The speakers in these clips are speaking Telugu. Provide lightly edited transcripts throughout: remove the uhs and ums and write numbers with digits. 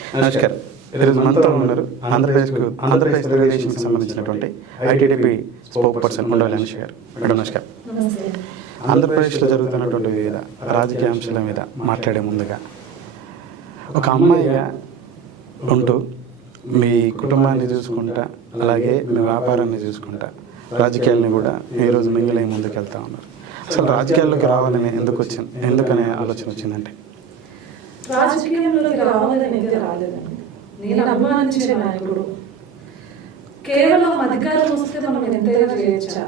నమస్కారం. ఈరోజు మనతో ఉన్నారు ఆంధ్రప్రదేశ్ తెలుగుదేశానికి సంబంధించినటువంటి ITDP spoke person Undavalli Anusha గారు. మేడం నమస్కారం. ఆంధ్రప్రదేశ్లో జరుగుతున్నటువంటి వివిధ రాజకీయ అంశాల మీద మాట్లాడే ముందుగా ఒక అమ్మాయిగా ఉంటూ మీ కుటుంబాన్ని చూసుకుంటా, అలాగే మీ వ్యాపారాన్ని చూసుకుంటా, రాజకీయాలను కూడా ఈరోజు మింగిలై ముందుకు వెళ్తా ఉన్నారు. అసలు రాజకీయాల్లోకి రావాలని ఎందుకనే ఆలోచన వచ్చిందంటే? రాజకీయంలోకి రావాలని అయితే రాలేదండి. నేను అభిమానించే నాయకుడు కేవలం అధికారం వస్తే మనం ఎంతైనా చేయొచ్చా,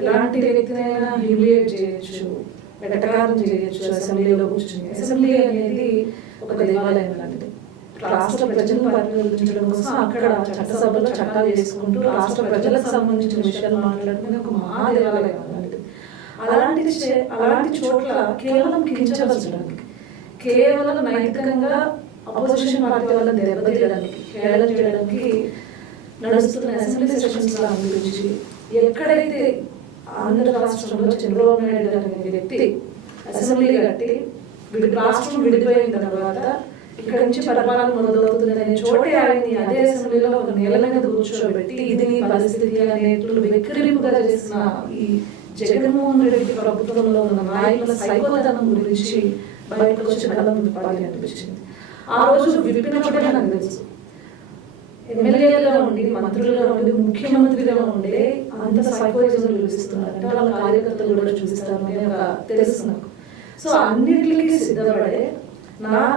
ఎలాంటి వ్యక్తినైనా హ్యూమిలియేట్ చేయొచ్చు, వెటకారం చేయొచ్చు. అసెంబ్లీలో కూర్చుని అసెంబ్లీ అనేది ఒక దేవాలయం లాంటిది. రాష్ట్ర ప్రజలను పరిపాలించడం కోసం అక్కడ చట్టసభలో చట్టాలు చేసుకుంటూ రాష్ట్ర ప్రజలకు సంబంధించిన విషయాలు మాట్లాడుకునే ఒక మహాదేవాలయం లాంటిది. అలాంటి చోట్ల కేవలం కించపరచడానికి, కేవలం నైతికంగా అపోజిషన్ పార్టీ వాళ్ళని దెబ్బతీయడానికి, హేళన చేయడానికి నడుస్తున్న అసెంబ్లీ సెషన్స్ గురించి ఎక్కడైతే ఆంధ్ర రాష్ట్రంలో చంద్రబాబు నాయుడు గారు అనే వ్యక్తి అసెంబ్లీ కట్టి రాష్ట్రం విడిపోయిన తర్వాత ఇక్కడ నుంచి పరిపాలన మొదలవుతుందనే చోటే ఆయన్ని అదే అసెంబ్లీలో ఒక నేల మీద కూర్చోబెట్టి ఇది నీ పరిస్థితి అనేట్లు వెక్కిరింపుగా చేసిన ఈ జగన్మోహన్ రెడ్డి ప్రభుత్వంలో ఉన్న నాయకుల సైకోతనం గురించి బయటకు వచ్చి బలం విప్పాలి అనిపించింది. ఆ రోజు విప్పినప్పుడే నాకు తెలుసు, ఎమ్మెల్యేలుగా ఉండి, మంత్రులుగా ఉండి, ముఖ్యమంత్రిగా ఉండే అంత సైకోయిజం చూపిస్తున్నారంటే వాళ్ళ కార్యకర్తలు కూడా చూపిస్తారు అని తెలుసు నాకు. సో అన్నింటికి సిద్ధపడే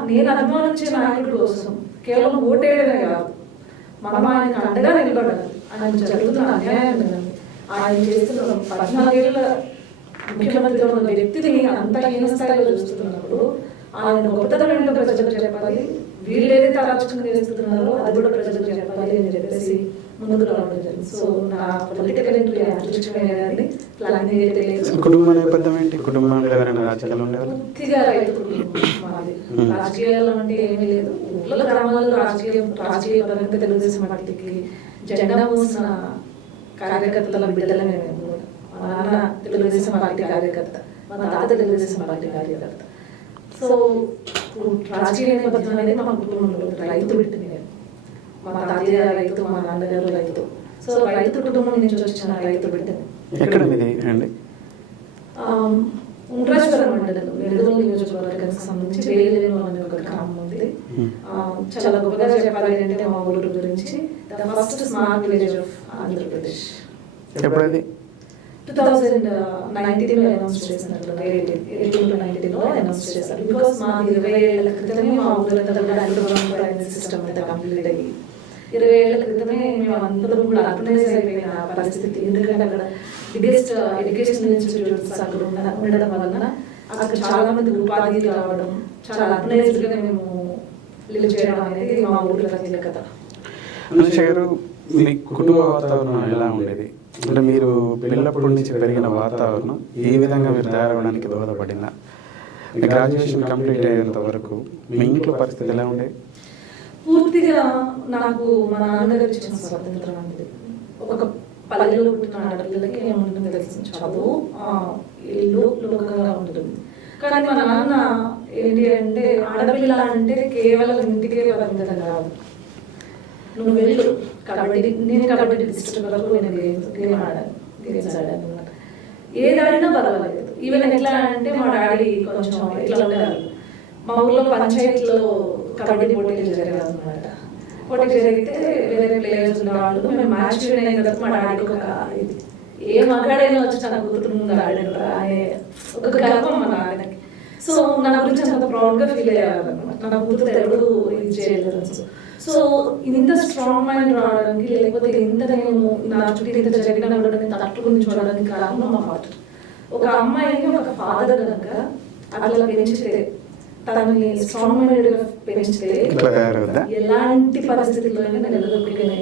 నేను అభిమానించే నాయకుడి కోసం కేవలం ఓటేయడమే కాదు, మనం ఆయనకు అండగా నిలబడాలి. ఆయన జరుగుతున్న అన్యాయం ఆయన చేస్తున్న 14 ఏళ్ళ ముఖ్యమంత్రిగా ఉన్న వ్యక్తిని అంత హీన స్థాయిలో చూస్తున్నప్పుడు ఆయన గొప్పతనం ఏంటో ప్రజలకు చెప్పాలి, వీళ్ళు ఏదైతే అరాచకంగా చేస్తున్నారో అది కూడా ప్రజలకు చెప్పాలి అని చెప్పేసి ముందుకు రావడం జరిగింది. సో నా పొలిటికల్ ఎంట్రీ యాదృచ్ఛికమైనది, ప్లానింగ్ అయితే లేదు. కుటుంబ నేపథ్యం ఏంటి? కుటుంబంలో ఎవరైనా రాజకీయాలు ఉండేవాళ్ళు? పూర్తిగా రైతు కుటుంబం మాది. రాజకీయాలు అంటే ఏమీ లేదు. ఊళ్ళో గ్రామాల్లో రాజకీయ పరంగా తెలుగుదేశం పార్టీకి జెండా మోసిన కార్యకర్తల బిడ్డలమే మేము. మా నాన్న తెలుగుదేశం పార్టీ కార్యకర్త, మా తాత తెలుగుదేశం పార్టీ కార్యకర్త. సో రాజకీయ నేపథ్యం అనేది మా కుటుంబంలో రైతు బిడ్డని. మా తాతయ్య రైతు, మా నాన్నగారు రైతు. సో రైతు కుటుంబం నుంచి వచ్చిన రైతు బిడ్డని. ఎక్కడ మీది అండి? ఉండ్రాజవరం మండలం నిడదవోలు నియోజకవర్గానికి సంబంధించి వేలేరు అనే ఒక గ్రామం ఉంది. చాలా గొప్పగా చెప్పాలి అంటే మా ఊరు గురించి, the first smart village of Andhra Pradesh. ఎప్పుడది? 2019లో అనౌన్స్ చేసినట్లు, 18-19లో అనౌన్స్ చేశారు. బికాస్ మా 20 ఏళ్ల క్రితమే మా ఊరంతా కూడా అండర్గ్రౌండ్ సిస్టమ్ అంతా కంప్లీట్ అయ్యి 20 ఏళ్ల క్రితమే మేము అందరం కూడా అర్బనైజ్ అయిపోయిన పరిస్థితి. ఎందుకంటే అక్కడ బిగ్గెస్ట్ ఎడ్యుకేషన్ ఇన్స్టిట్యూట్స్ అక్కడ ఉండడం వలన అక్కడ చాలా మంది ఉపాధి రావడం, చాలా అర్బనైజ్డ్ గా మేము లివ్ చేయడం అనేది మా ఊరి ప్రత్యేకత. అనుష గారు, మీ కుటుంబ వాతావరణం ఎలా ఉండేది? అంటే మీరు పిల్లప్పటి నుంచి పెరిగిన వాతావరణం ఏ విధంగా మీరు తయారవడానికి దోహదపడిందా? గ్రాడ్యుయేషన్ కంప్లీట్ అయ్యేంత వరకు మీ ఇంట్లో పరిస్థితి ఎలా ఉండేది? పూర్తిగా నాకు మా నాన్నగారు ఇచ్చిన స్వాతంత్రం అనేది, ఒక పల్లెలో పుట్టిన ఆడపిల్లలకి ఏముంటుందో తెలిసింది, చదువు, ఇల్లు, లోకంగా ఉంటుంది. కానీ మా నాన్న ఏంటి అంటే, ఆడపిల్ల అంటే కేవలం ఇంటికే పరిమితం కాదు, నువ్వు వెళ్ళు కబడ్డీ, నేను కబడ్డీ డిస్ట్రిక్ట్ వరకు నేను గేమ్స్ ఆడాను అనమాట. ఏది ఆడినా పర్వాలేదు. ఈవెన్ ఎట్లా అంటే మా డాడీ కొంచెం ఇట్లా ఉండేవారు, మా ఊళ్ళో పంచాయతీలో కబడ్డీ పోటీలు జరిగేది అనమాట. పోటీ జరిగితే వేరే ప్లేయర్స్ ఉండేవాళ్ళు. మేము మ్యాచ్ విన్ అయిన తర్వాత మా డాడీకి ఒక ఇది, ఏ మగాడైనా వచ్చి తన కూతురు ముందు ఆడాడు అనే ఒక గర్వం మా నాన్నకి. సో నా గురించి అంత ప్రౌడ్గా ఫీల్ అయ్యేవారు అనమాట, నా కూతురు ఎప్పుడు ఇది చేయలేదు. సో ఇంత స్ట్రాంగ్ మైండ్ రావడానికి, లేకపోతే ఇంత నేను నా చుట్టూ ఇంత జరిగినా కూడా నేను తట్టుకుని చూడడానికి కారణం మా ఫాదర్. ఒక అమ్మాయిని ఒక ఫాదర్ కనుక అట్లా పెంచితే, తనని స్ట్రాంగ్ మైండ్ గా పెంచితే ఎలాంటి పరిస్థితుల్లోనే నిలదొక్కునే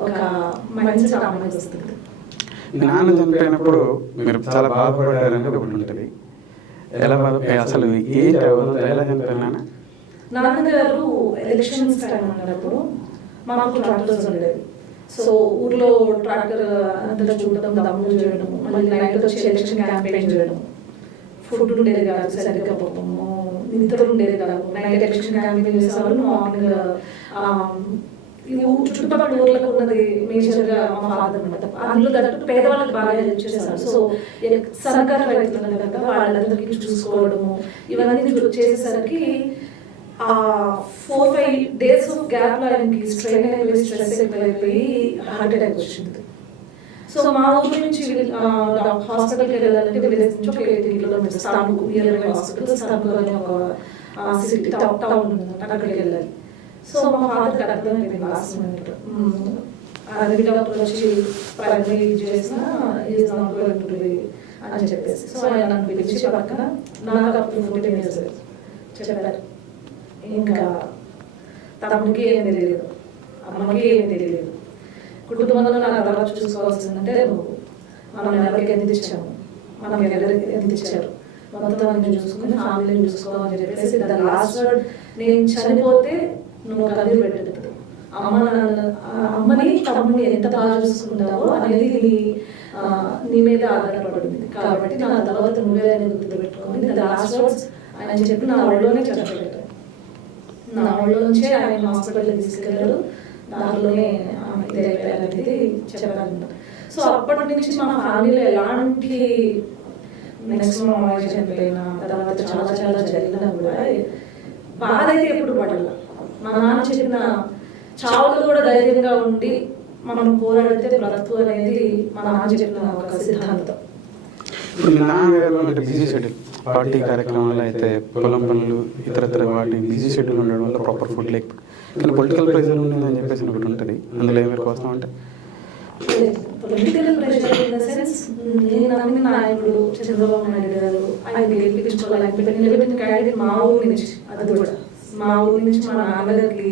ఒక మైండ్ సెట్ అమ్మాయి వస్తుంది. నాన్న చనిపోయినప్పుడు మీరు చాలా బాధపడారని ఒకటి ఉంటుంది. ఎలా అసలు ఎలా చనిపోయినా? నాన్నగారు ఎలక్షన్స్ టైం ఉన్నప్పుడు మాకు ట్రాక్టర్స్ ఉండేవి. సో ఊర్లో ట్రాక్టర్ అంతా చూడడం, దమ్ములు చేయడం, మళ్ళీ నైట్ వచ్చి ఎలక్షన్ క్యాంపెయిన్ చేయడం, ఫుడ్ ఉండేది కాదు సరిగ్గా, పప్పము నిద్ర ఉండేది కాదు. నైట్ ఎలక్షన్ క్యాంపెయిన్ చేసేవాళ్ళు, మార్నింగ్ చుట్టుపక్కల ఊర్లకు ఉన్నది మేజర్గా మా ఫాదర్ అనమాట. అందులో దట్టు పేదవాళ్ళకి బాగా హెల్ప్ చేశారు. సో సన్నకారు రైతులు కనుక వాళ్ళందరికీ చూసుకోవడము ఇవన్నీ చేసేసరికి 4-5 days ఆఫ్ గ్యాప్ లో ఆయనకి స్ట్రెయిన్ అయిపోయి స్ట్రెస్ అయిపోయి హార్ట్ అటాక్ వచ్చింది. సో మా ఊరి నుంచి హాస్పిటల్కి వెళ్ళాలంటే విలేజ్ నుంచి ఒక 8 kilometers స్థానిక నియర్ హాస్పిటల్ స్థానిక సిటీ టౌన్ ఉందన్నమాట, అక్కడికి వెళ్ళాలి. సో మా ఫాదర్కి అర్థమైపోయింది లాస్ట్ మినిట్. అరవి డాక్టర్ వచ్చి ప్రైమరీ చేసిన is not going to live అని చెప్పేసి, సో ఆయన నన్ను పిలిచి పక్కన, నాకు అప్పుడు 14 years చెప్పారు. ఇంకా తమ్ముడికి ఏం తెలియదు, అమ్మకి ఏం తెలియదు, కుటుంబంలో నాకు తర్వాత చూసుకోవాల్సిందంటే నువ్వు, మనం ఎవరికి ఎంత ఇచ్చాము, మనం ఎవరికి ఎంత ఇచ్చారు, మొత్తం అన్ని చూసుకుని ఫ్యామిలీని చూసుకోవాలని చెప్పేసి ద లాస్ట్ వర్డ్, నేను చనిపోతే నువ్వు కన్నీరు పెట్టదు, అమ్మని తమ్ముని ఎంత బాగా చూసుకుంటావో అనేది నీ మీద ఆధారపడింది, కాబట్టి నా తర్వాత నువ్వే అని గుర్తుపెట్టుకోని ద లాస్ట్ వర్డ్స్ ఆయన చెప్పి నా ఒళ్ళోనే చెప్పబెట్టారు. నా ఒళ్ళో నుంచే ఆయన హాస్పిటల్కి తీసుకెళ్ళారు, దానిలోనే ఇది అయిపోయారనేది చెప్పారు. సో అప్పటి నుంచి మా ఫ్యామిలీలో ఎలాంటి నెక్స్ట్ మా అమ్మాయి చనిపోయినా తర్వాత చాలా చాలా జరిగినా కూడా బాధ అయితే ఎప్పుడు పడాల. మా నాన్న చెప్పిన చావులు కూడా ధైర్యంగా ఉండి మనం పోరాడితే బ్రతుకు అనేది మా నాన్న చెప్పిన ఒక సిద్ధాంతం. ఇప్పుడు మీ నాన్నగారు బిజీ షెడ్యూల్, పార్టీ కార్యక్రమాలు అయితే పొలం పనులు ఇతరత్ర వాటి బిజీ షెడ్యూల్ ఉండడం వల్ల ప్రాపర్ ఫుడ్ లేక, కానీ పొలిటికల్ ప్రెజర్ ఉందని చెప్పేసి ఒకటి ఉంటుంది, అందులో ఏమి కోసం అంటే political pressure in the sense, నేను నమ్మిన నాయకుడు చంద్రబాబు నాయుడు గారు, ఆయన గెలిపించుకోవాలి, ఆయన నిలబెట్టిన క్యాండిడేట్ మా ఊరి నుంచి, అది కూడా మా ఊరి నుంచి మా నాన్నగారికి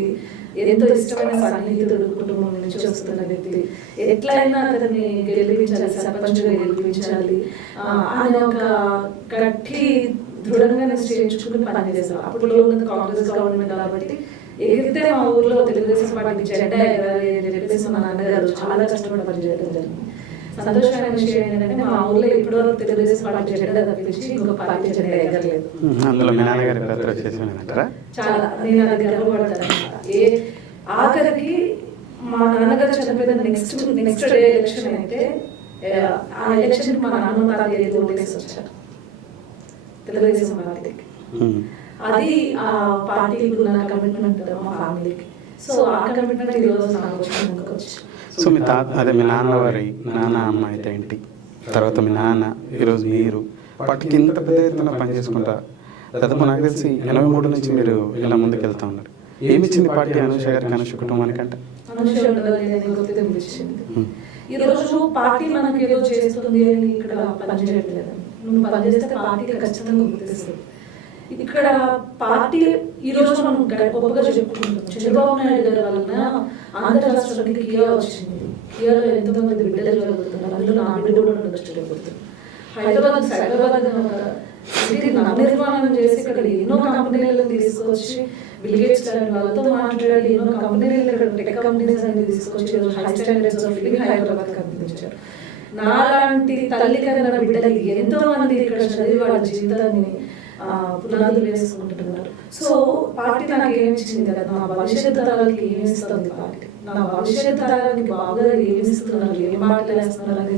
ఎంతో ఇష్టమైన సన్నిహితుడు కుటుంబం నుంచి వస్తున్న వ్యక్తి, ఎట్లయినా అతన్ని గెలిపించాలి, సర్పంచ్గా గెలిపించాలి ఆయన ఒక గట్టి దృఢంగా నిశ్చయించుకుని పనిచేశారు. అప్పుడు ఉన్నది కాంగ్రెస్ గవర్నమెంట్ కాబట్టి ఎగిరితే మా ఊర్లో తెలుగుదేశం పార్టీ జెండా ఎగరాలి అని చెప్పేసి మా నాన్నగారు చాలా కష్టపడి పనిచేయడం జరిగింది. సంతోషమైన విషయం ఏంటంటే మా ఊర్లో ఇప్పటివరకు తెలుగుదేశం పార్టీ జెండా తప్పించి ఇంకొక పార్టీ జెండా ఎగరలేదు. చాలా నేను అది గర్వపడతాను అనమాట. ఆఖరికి మా నాన్నగారు చనిపోయిన నెక్స్ట్ డే ఎలక్షన్ అయితే ఆ ఎలక్షన్ మా నాన్న తాత ఓటేసి వచ్చారు తెలుగుదేశం పార్టీకి. అది ఆ పార్టీకి ఉన్న కమిట్మెంట్ మా ఫ్యామిలీకి. సో ఆ కమిట్మెంట్ ఈరోజు నాకు వచ్చింది. సో మీ మీ నాన్న అమ్మ అయితే ఏంటి, తర్వాత మీ నాన్న, ఈరోజు మీరు వాటికి ఇంత పెద్ద ఎత్తున పనిచేసుకుంటా దాదాపు నాకు తెలిసి 83 నుంచి మీరు ఇలా ముందుకు వెళ్తా ఉన్నారు. ఏమిచ్చింది పార్టీ అనూష గారికి, అనూష కుటుంబానికి అంటే? ఈ రోజు పార్టీ మనకి ఏదో చేస్తుంది అని ఇక్కడ పనిచేయట్లేదు. నువ్వు పనిచేస్తే పార్టీకి ఖచ్చితంగా గుర్తిస్తుంది. ఇక్కడ పార్టీ ఈ రోజు మనం గొప్పగా చెప్పుకుంటాం. చంద్రబాబు నాయుడు గారి వలన ఆంధ్ర రాష్ట్రానికి కియా వచ్చింది. కియాలో ఎంతో మంది బిడ్డలు జరుగుతున్నారు, అందులో నా బిడ్డ కూడా ఉండొచ్చు. హైదరాబాద్ సిటీ నిర్మాణం చేసి ఇక్కడ ఎన్నో కంపెనీలను తీసుకొచ్చి బిల్ గేట్స్ లాంటి వాళ్ళతో మాట్లాడి ఎన్నో కంపెనీలు ఇక్కడ టెక్ కంపెనీస్ అనేది తీసుకొచ్చి high standards of living Hyderabad కనిపించారు. నాలాంటి తల్లి కన్నా బిడ్డలు ఎంతో మంది ఇక్కడ చదివి వాళ్ళ జీవితాన్ని పునాదులు వేసుకుంటున్నారు. సో పార్టీ నాకు ఏమిచ్చింది కదా, నా భవిష్యత్తు తరాలకి ఏమిస్తుంది పార్టీ, నా భవిష్యత్తు తరాలకి బాగా ఏమిస్తున్నారు, ఏం మాటలు వేస్తున్నారు అనేది